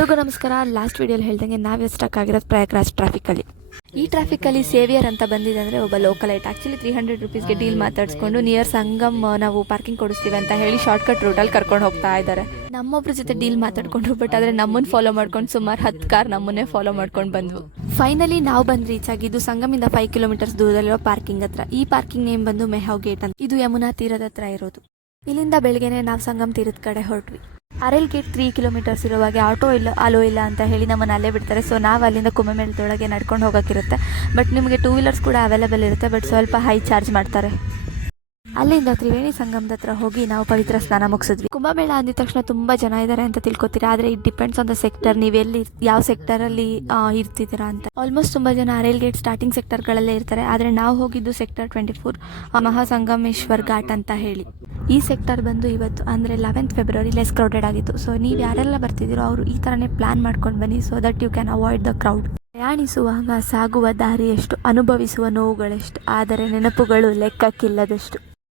ಎಲ್ರಿಗೂ ನಮಸ್ಕಾರ. ಲಾಸ್ಟ್ ವಿಡಿಯೋಲಿ ಹೇಳ್ದಂಗೆ ನಾವು ಸ್ಟಕ್ ಆಗಿರೋದು ಪ್ರಯಾಗ್ರಾಜ್ ಟ್ರಾಫಿಕಲ್ಲಿ. ಈ ಟ್ರಾಫಿಕಲ್ಲಿ ಸೇವಿಯರ್ ಅಂತ ಬಂದಿದೆ ಅಂದರೆ ಒಬ್ಬ ಲೋಕಲೈಟ್. ಆ್ಯಕ್ಚುಲಿ 300 ರೂಪೀಸ್ಗೆ ಡೀಲ್ ಮಾತಾಡಿಸ್ಕೊಂಡು ನಿಯರ್ ಸಂಗಮ್ ನಾವು ಪಾರ್ಕಿಂಗ್ ಕೊಡಿಸ್ತೀವಿ ಅಂತ ಹೇಳಿ ಶಾರ್ಟ್ಕಟ್ ರೂಟಲ್ಲಿ ಕರ್ಕೊಂಡು ಹೋಗ್ತಾ ಇದ್ದಾರೆ. ನಮ್ಮೊಬ್ಬರ ಜೊತೆ ಡೀಲ್ ಮಾತಾಡ್ಕೊಂಡು ಬಟ್ ಆದರೆ ನಮ್ಮನ್ನು ಫಾಲೋ ಮಾಡ್ಕೊಂಡು ಸುಮಾರು 10 ಕಾರ್ ನಮ್ಮನ್ನೇ ಫಾಲೋ ಮಾಡ್ಕೊಂಡು ಬಂದ್ವು. ಫೈನಲಿ ನಾವು ಬಂದು ರೀಚ್ ಆಗಿದ್ದು ಸಂಗಮಿಂದ 5 ಕಿಲೋಮೀಟರ್ಸ್ ದೂರದಲ್ಲಿರೋ ಪಾರ್ಕಿಂಗ್ ಹತ್ರ. ಈ ಪಾರ್ಕಿಂಗ್ ನೇಮ್ ಬಂದು ಮೆಹವ್ ಗೇಟ್ ಅಂತ. ಇದು ಯಮುನಾ ತೀರದ ಹತ್ರ ಇರೋದು. ಇಲ್ಲಿಂದ ಬೆಳಗ್ಗೆನೆ ನಾವು ಸಂಗಮ್ ತೀರದ ಕಡೆ ಹೊರಟ್ವಿ. ಅರೆಲ್ ಗೇಟ್ 3 ಕಿಲೋಮೀಟರ್ಸ್ ಇರುವಾಗ ಆಟೋ ಇಲ್ಲ ಅಲೋ ಇಲ್ಲ ಅಂತ ಹೇಳಿ ನಮ್ಮನ್ನು ಅಲ್ಲೇ ಬಿಡ್ತಾರೆ. ಸೊ ನಾವು ಅಲ್ಲಿಂದ ಕುಂಭಮೇಳದೊಳಗೆ ನಡ್ಕೊಂಡು ಹೋಗೋಕ್ಕಿರುತ್ತೆ. ಬಟ್ ನಿಮಗೆ 2 ವೀಲರ್ಸ್ ಕೂಡ ಅವೈಲೇಬಲ್ ಇರುತ್ತೆ, ಬಟ್ ಸ್ವಲ್ಪ ಹೈ ಚಾರ್ಜ್ ಮಾಡ್ತಾರೆ. ಅಲ್ಲಿಂದ ತ್ರಿವೇಣಿ ಸಂಗಮದ ಹತ್ರ ಹೋಗಿ ನಾವು ಪವಿತ್ರ ಸ್ನಾನ ಮುಗಿಸಿದ್ವಿ. ಕುಂಭಮೇಳ ಅಂದಿದ ತಕ್ಷಣ ತುಂಬ ಜನ ಇದ್ದಾರೆ ಅಂತ ತಿಳ್ಕೊತೀರಾ, ಆದರೆ it depends on the sector, ನೀವೆಲ್ಲಿ ಯಾವ ಸೆಕ್ಟರಲ್ಲಿ ಇರ್ತಿದ್ದೀರಾ ಅಂತ. ಆಲ್ಮೋಸ್ಟ್ ತುಂಬ ಜನ ಅರೆಲ್ ಗೇಟ್ ಸ್ಟಾರ್ಟಿಂಗ್ ಸೆಕ್ಟರ್ಗಳಲ್ಲೇ ಇರ್ತಾರೆ, ಆದರೆ ನಾವು ಹೋಗಿದ್ದು ಸೆಕ್ಟರ್ 24 ಮಹಾಸಂಗಮೇಶ್ವರ್ ಘಾಟ್ ಅಂತ ಹೇಳಿ. ಈ ಸೆಕ್ಟರ್ ಬಂದು ಇವತ್ತು ಅಂದರೆ 11th ಫೆಬ್ರವರಿ ಲೆಸ್ ಕ್ರೌಡೆಡ್ ಆಗಿತ್ತು. ಸೊ ನೀವು ಯಾರೆಲ್ಲ ಬರ್ತಿದ್ದೀರೋ ಅವರು ಈ ಥರನೇ ಪ್ಲ್ಯಾನ್ ಮಾಡ್ಕೊಂಡು ಬನ್ನಿ, so that you can avoid the crowd. ಪ್ರಯಾಣಿಸುವಾಗ ಸಾಗುವ ದಾರಿಯಷ್ಟು, ಅನುಭವಿಸುವ ನೋವುಗಳೆಷ್ಟು, ಆದರೆ ನೆನಪುಗಳು ಲೆಕ್ಕಕ್ಕಿಲ್ಲದಷ್ಟು.